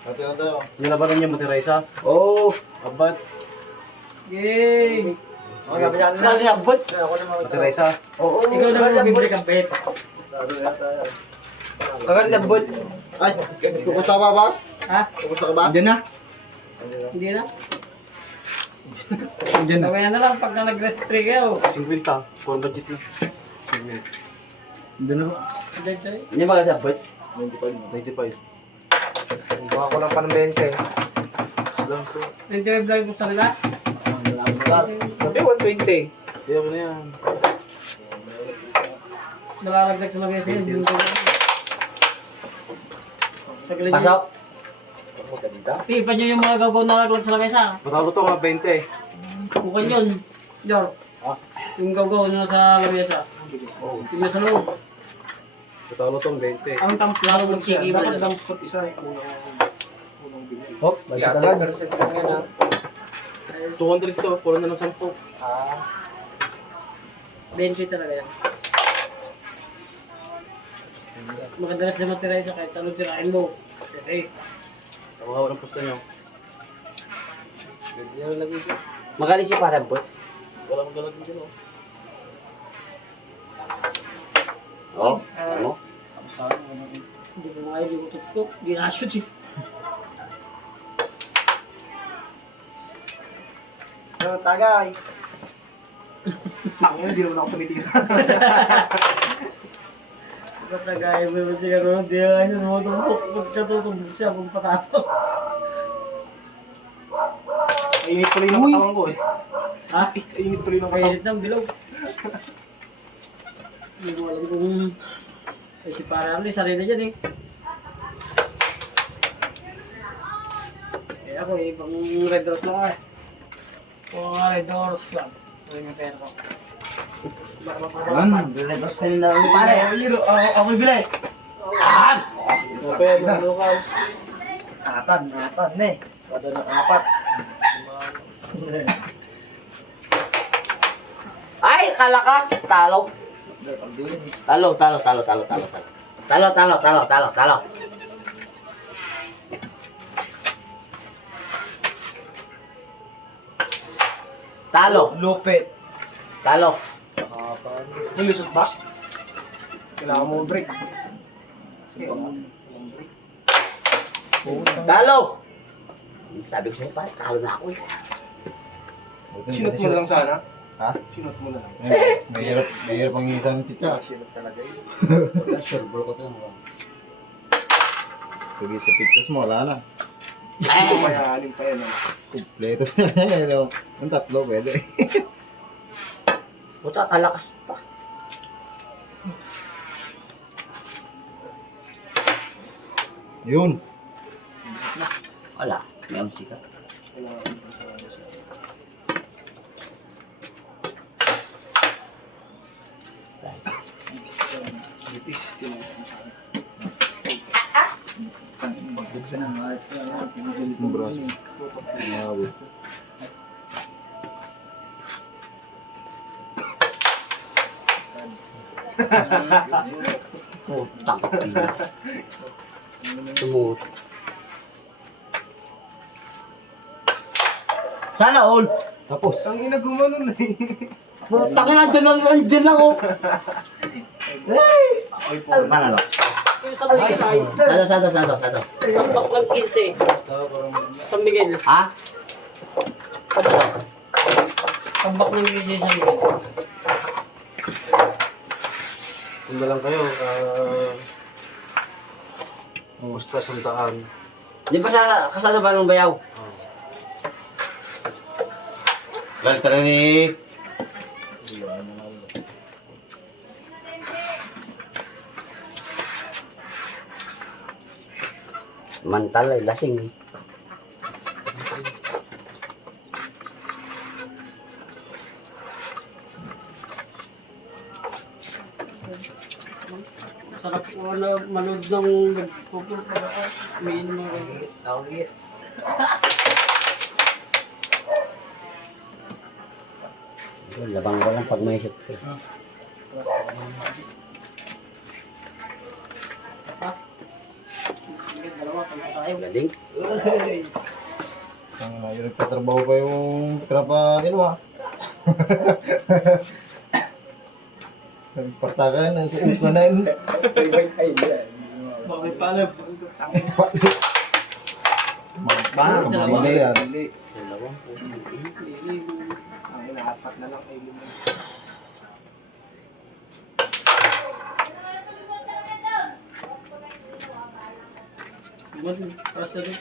Ate na tayo. Nilabanan niya mo Teresa? Oo. Abat. Yay! Sabi niya, nalabot. Teresa? Oo. Ikaw na bibili kang bet. Nalabot. Ay, kukusta ba, boss? Ha? Kukusta ka ba? Hindi na. Hindi na. Hindi na. Gawin na lang pag nag-rest 3 kayo. 50. Puro budget na. Hindi na. Hindi. Hindi ba kasabot? 95. Baka ko lang pa ng 20. Lang ko. 25 lang gusto nila. Sabi 120. Kaya ko na yan. Nalalagdag sa lamesa yun. Hindi ko lang. Saglit nyo. Pasok. Tipan nyo yung mga gagaw na nalaglag sa lamesa. Matalo to mga 20. Bukan yun. Jor. Yung gagaw na sa lamesa. Yung nasa loob. Matalo to 20. Ang lalo magsiki ba? Hop, may isa ka 200 to. Puro na ng 10. 20 talaga yan. Maganda na sa Teresa kahit anong tirahin mo. Okay. Ako hawa ng pusto nyo. Magaling siya parang po. Wala kong galag dito. Oo. Ano? Hindi ko nga hindi ko tutok. Hindi na-shoot eh. Tagay. Ang hindi naman ako tumitingin. Katagay mo yung siya ron. Hindi na yun mo tutok. Pagkatutok siya kung patato. Init tuloy ng katawan ko eh. Ha? Init tuloy ng katawan. Kainit ng bilog. Hindi ko alam kung... Eh si Parang sarili dyan eh. Eh ako eh, pang Red Doors lang eh. Pang Red Doors lang. Ito yung pera ko. Letos na nila ni pare. Ako bilay. Open, lokal. Atan eh. Kada ng 4. Ay, kalakas. Talo. Talo. Talo. Lupit. Talo. Nilusot ba? Kailangan mo break. Talo. Sabi ko sa'yo, pare, talo na ako eh. Sinot mo na lang sana. Ha? Sinot mo na lang. Mahirap ang isang pizza. Sinot talaga yun. Server ko to. Pag sa pizzas mo, wala na. Mayahanin pa yan. Kompleto na yan. Ang tatlo, pwede. Puta, kalakas pa. Yun. Wala, may amsi ka. Yung braso. Umabot. Oh, tangin. Tumut. Sana all. Tapos. Ang ina gumanon na eh. Tangin na, dyan lang oh. Manalo. Sado. Tambak lang 15. San Miguel. Ha? Tambak ng 15 San Miguel. Kung na lang kayo, gusto sa daan. Di ba sa kasado ba ng bayaw? Galit ka na ni... Mantal ay lasing. Sarap ko na manood ng nagpupul para ako. May inom mga Tawagin. Labang ko lang pag may shoot ko. dalawa. Tayo. Galing. Yung nagtatrabaho pa yung trapa nilo ha. Nagpatagan, ang suong ka na yun. Bakit pala? Mamali yan. Dalawang po. Ang inahapat na lang kayo. Paras na doon.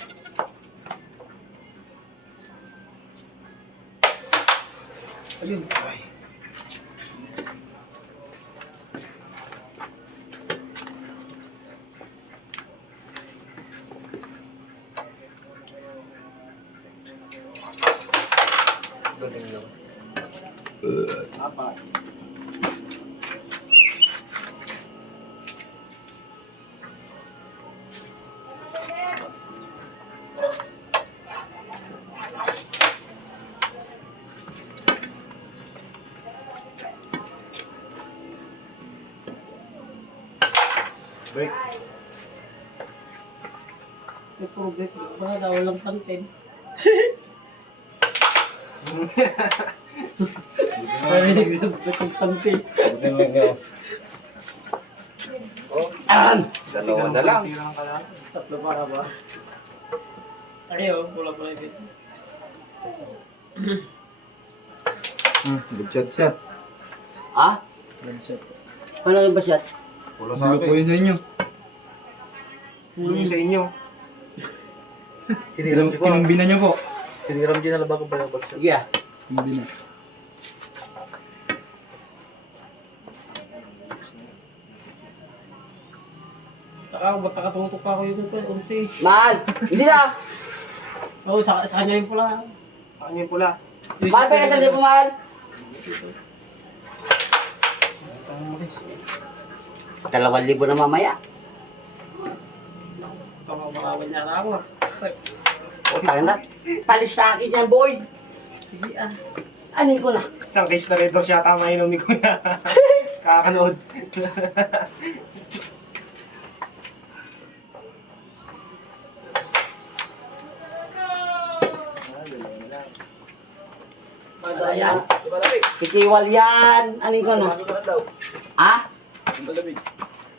Ayun. Galing lang. Apat. Break. May puro break. Baka walang pantin. Narinig na break ng pantin. Dalawa na lang. Tatlo para ba? Ayaw, pula pala yung bit. Good shot siya. Ha? Paano yung basyat? Wala sa akin. sa inyo. Yung sa inyo. Kinumbina niyo po. Siniram din na lang bago pala yung bagsak. Sige ah. Kinumbina. Ba't nakatutok pa ako yung unsi? Mahal! Hindi na! Oo, sa kanya yung pula. Ano yung pula? Mahal pa yung kasal mo, mahal! Dalawang libo na mamaya. Pamamakawan niya na ako. Utang na. Palis sa akin yan, boy. Sige ah. Ano ko na? Isang case na rin daw siya tama inom ni Kuya. Kakanood. Ayan. Kitiwal yan. Ano ko na? Ha?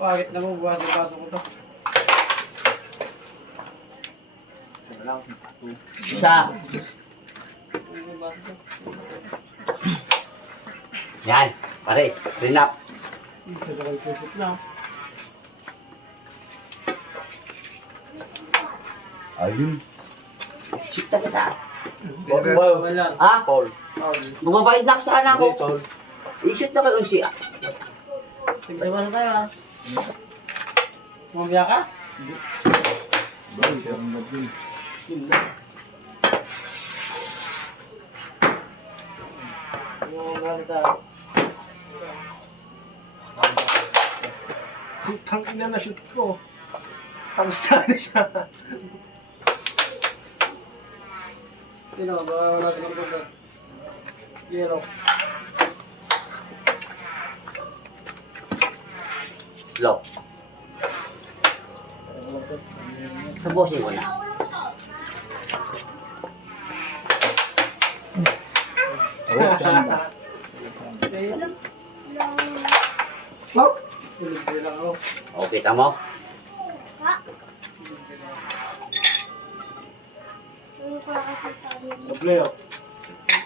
Bakit na mo bukas ng baso ko to? Isa. Yan. Pare. Clean up. Isa ka lang kusot na. Ayun. Sikta kita. Wala. Ha? Paul. Bumabayad na ako sa anak ko. Hindi, Paul. I-shoot na kayo siya. Tigsawa na tayo ah. Mumbiya ka? Bawal siya ang gabi. Mumbiya tayo. Putang ina na shoot ko. Tapos sana siya. Sino ba wala sa mga yellow. Slow. Tapusin ko na. Ulit ko lang ako. Okay, tamo? Sa playoff.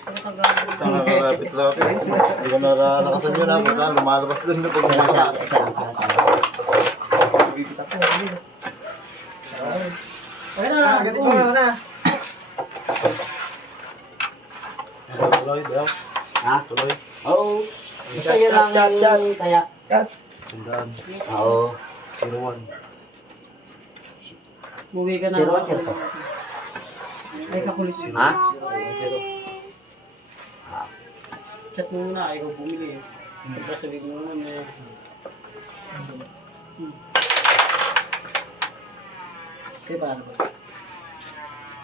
Sa nakalapit-lapit. Hindi ko nalalakasan yun ha. Punta, lumalabas dun na pag nakakita. Okay na. Ganito na. Tuloy, Bel. Ha? Tuloy. Oo. Basta yun lang kaya. Sandaan. Oo. 0-1. Buwi ka na. Zero, zero. Ay, kakulit. Ha? 0. Chat mo muna, ayaw bumili. Tapos sabihin mo naman eh. Kaya paano ba?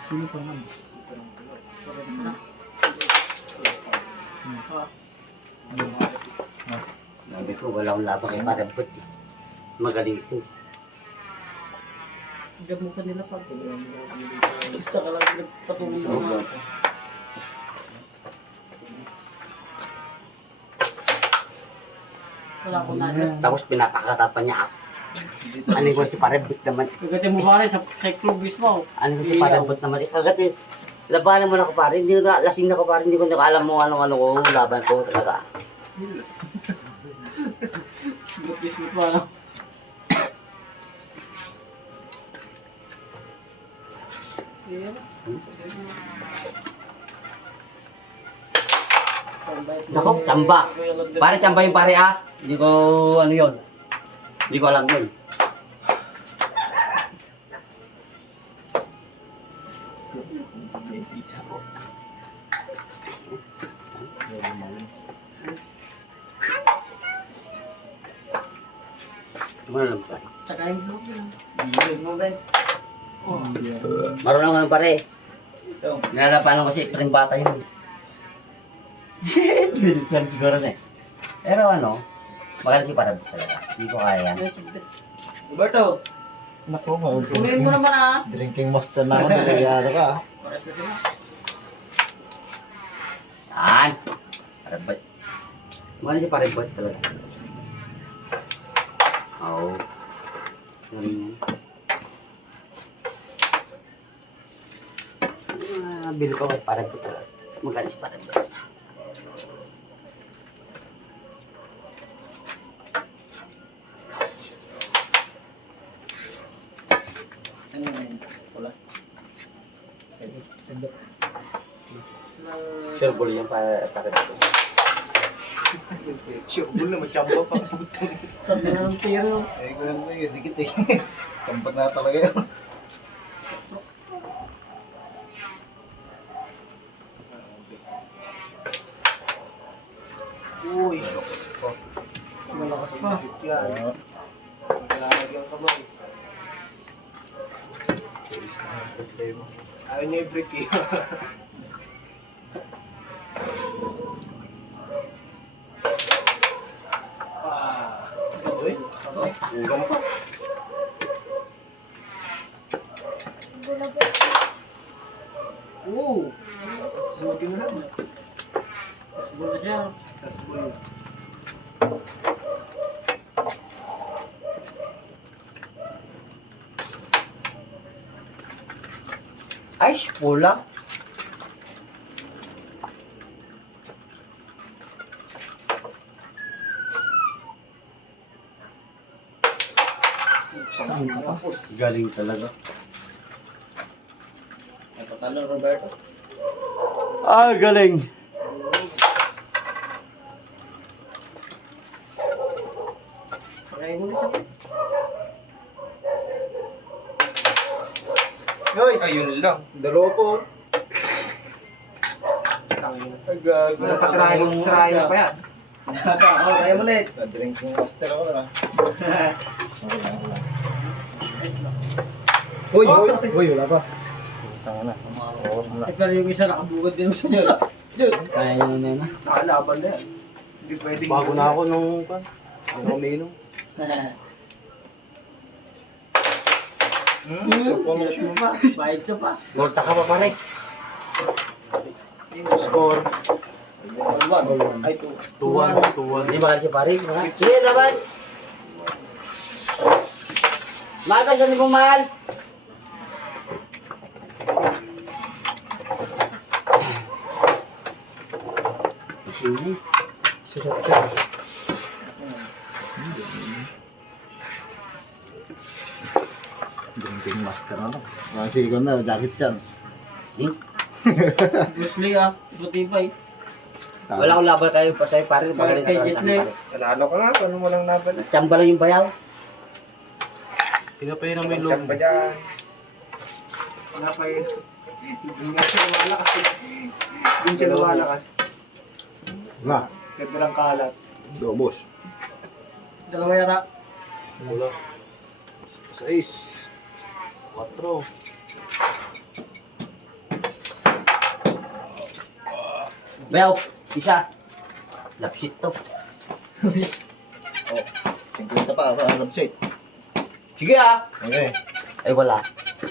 Sino pa naman? Sabi ko, wala akong laban kay Parang Puti. Magaling ito. Gamot ka nila pag. Basta ka lang nagpatulong na. Wala ko na. Tapos pinapakatapan niya ako. Ano ko si Parebot naman. Kagatin mo pare sa club mismo. Ano ko si Parebot naman. Kagatin. Labanan mo na ko pare. Hindi na, lasing na ko pare. Hindi ko nakaalam mo ano ko. Laban ko talaga. Smooth pa ano. Nako, tsamba. Pare, tsamba yung pare ah. Hindi ko ano yun. Hindi ko alam yun. Ano alam pa? Tsaka yung blue. Mo, Ben. Marunong naman pare. Ito. Nilalapanan ko si yung bata yun. Bilit na siguro na eh. Pero ano, maganda si Parebot talaga. Hindi ko kaya yan. Roberto. Naku, Kumain mo naman ah. drinking master na ako. Delikado ka. Pares na sila. Yan. Parebot. Maganda si Parebot talaga. Oo. Bil ko kay Parebot talaga. Maganda si Parebot. Ano yun? Wala. Sure, buli yan para atake dito. Sure, bull na masyamba pa. Sabi na ng tiro. Eh, ko lang tayo. Dikit eh. Kampat na talaga yun. Uy. Malakas pa. Yan. Maglalagyan ka ba? Ayaw niya i-break eh. Uy. Ugang pa. Oo. Suti mo lang. Tasbol na siya. Tapos bulo. Ay, pula. Saan ka pa? Galing talaga. Natatalo, Roberto. Ah, galing. Pagay mo na siya. Yoy! Ayun lang. Dalawa po. Tangin. Agag. Try mo pa yan. Try mo ulit. Drinking master ako na. Uy! Uy, wala pa. Tanga na. Oo, wala. Eh, pero yung isa nakabugad din sa niya. Kaya yun na yun. Nakalaban na yan. Hindi pwedeng... Bago na ako nung ano umiinom. Silas mo pa. Bayad ka pa. Gorta ka pa pare. Score. Ay, 2. 2-1. 2-1. Hindi ba si pare? Sige, laban. Mahal ka, saan mo mahal? Sige. Sarap ka. Drinking master ano. Mga sigon na, jacket yan. Bruce Lee ah. Matibay. Wala akong laban kayo pa sa'yo pare. Magaling Kay ka Jet sa Li. pare. Nanalo ka nga. Ano mo lang naban na? Tsamba lang yung bayaw. Pinapahira mo yung loob. Chamba dyan. Wala pa yun. Hindi nga siya lumalakas eh. Hindi siya lumalakas. Wala. Ganda ng kalat. Dobos. Dalawa yata. Wala. 6. 4. Bayaw. Isa. Lapsit to. 50 pa, para upset. Sige ah. Okay. Ay wala.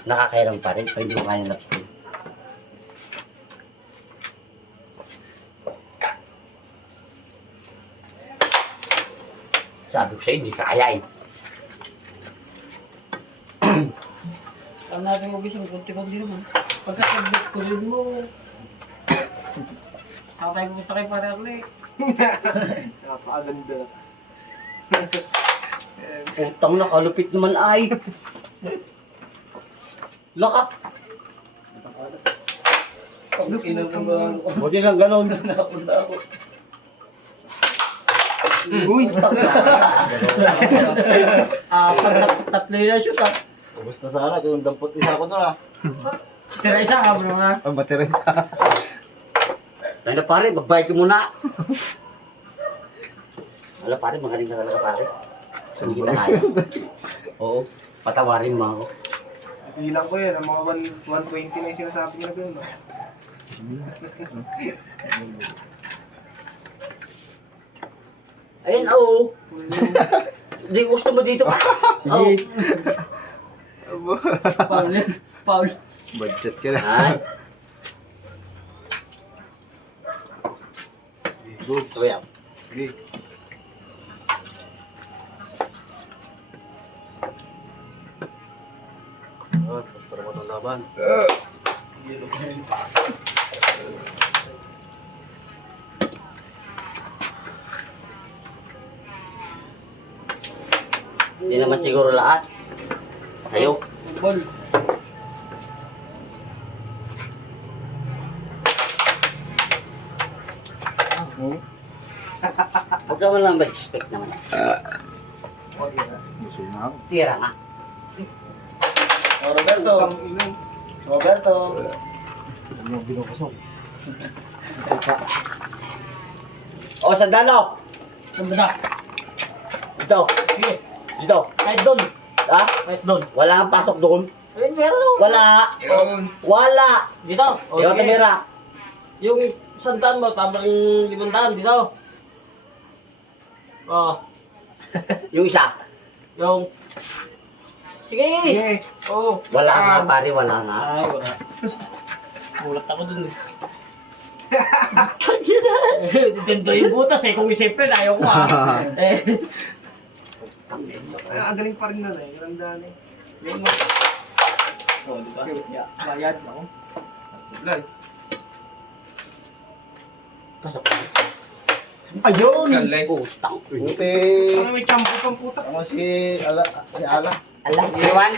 nakakairam pa rin pag hindi mo kaya lapitin. Sabi ko sa'yo, hindi kaya eh. Alam natin magising, kunti-kunti naman. Pagka tulid mo, sakay ko gusto kayo para ulit. Napakaganda. Putang nakalupit naman ay. Laka. Buti lang ganon. Uy! Tatlo yun ang shoot ah. Ubus na sana, kung dampot isa ko doon ah. Tira isa ka bro ha. Ang batera isa. Tayo na pare, magbayad ko muna. Wala pare, magaling ka talaga pare. Hindi kita kaya. Oo, patawarin mo ako. Bilang ko yan, ang mga 120 na yung sinasabi nila doon. No? Ayun, oo. Hindi ko gusto mo dito pa. Oo. Paul. Paul. Budget ka na. Ay. Good. So, yan. Okay. Ah, para mo ng laban. Hindi naman siguro lahat. Sa'yo. Ball. Huwag ka man lang mag-expect naman. Gusto na ako. Tira nga. Roberto. Roberto. Ano yung binukasok? O, sandalo. Saan ba? Dito. Sige. Dito. Kahit doon. Ha? Kahit doon. Wala kang pasok doon. Ayun, meron. Wala. Yun. Wala. Dito. O, Ikaw sige. tumira. Yung sandaan mo, tamang 500 dito. Oh, Yung isa. yung... Sige! Sige. Oh. Wala nga pare, wala nga. Ay, wala. Mulat ako dun eh. Ganda yung butas eh. Kung isipin, ayaw ko ah. Eh. Ay, ang galing pa rin na eh. Ganda eh. Yung mo. Oh, di ba? Bayad ako. Siblay. Pasok. Ayun! Galay. Putang. Buti. Ano may champo pang puta? Ano si Ala? Ala, iwan.